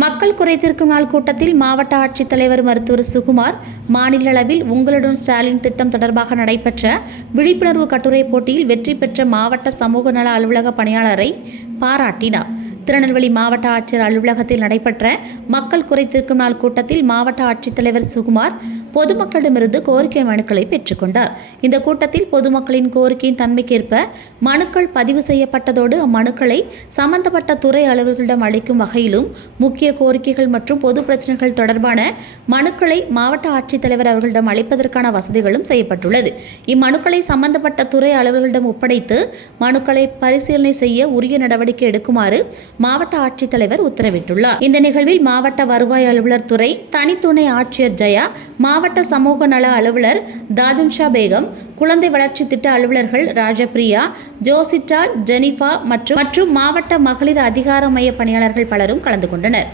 மக்கள் குறைதீர்க்கும் நாள் கூட்டத்தில் மாவட்ட ஆட்சித்தலைவர் மருத்துவர் சுகுமார் மாநில அளவில் உங்களுடன் ஸ்டாலின் திட்டம் தொடர்பாக நடைபெற்ற விழிப்புணர்வு கட்டுரை போட்டியில் வெற்றி பெற்ற மாவட்ட சமூக நல அலுவலக பணியாளரை பாராட்டினார். திருநெல்வேலி மாவட்ட ஆட்சியர் அலுவலகத்தில் நடைபெற்ற மக்கள் குறைதீர்க்கும் நாள் கூட்டத்தில் மாவட்ட ஆட்சித்தலைவர் சுகுமார் பொதுமக்களிடமிருந்து கோரிக்கை மனுக்களை பெற்றுக்கொண்டார். இந்த கூட்டத்தில் பொதுமக்களின் கோரிக்கையின் தன்மைக்கேற்ப மனுக்கள் பதிவு செய்யப்பட்டதோடு அம்மனுக்களை சம்பந்தப்பட்ட துறை அலுவலர்களிடம் அளிக்கும் வகையிலும் முக்கிய கோரிக்கைகள் மற்றும் பொது பிரச்சனைகள் தொடர்பான மனுக்களை மாவட்ட ஆட்சித்தலைவர் அவர்களிடம் அளிப்பதற்கான வசதிகளும் செய்யப்பட்டுள்ளது. இம்மனுக்களை சம்பந்தப்பட்ட துறை அலுவலர்களிடம் ஒப்படைத்து மனுக்களை பரிசீலனை செய்ய உரிய நடவடிக்கை எடுக்குமாறு மாவட்ட ஆட்சித்தலைவர் உத்தரவிட்டுள்ளார். இந்த நிகழ்வில் மாவட்ட வருவாய் அலுவலர் துறை தனித்துணை ஆட்சியர் ஜெயா மாவட்ட மாவட்ட சமூக நல அலுவலர் தாதுன்ஷா பேகம் குழந்தை வளர்ச்சி திட்ட அலுவலர்கள் ராஜபிரியா ஜோசிட்டா ஜெனிஃபா மற்றும் மற்றும் மாவட்ட மகளிர் அதிகார மைய பணியாளர்கள் பலரும் கலந்து கொண்டனர்.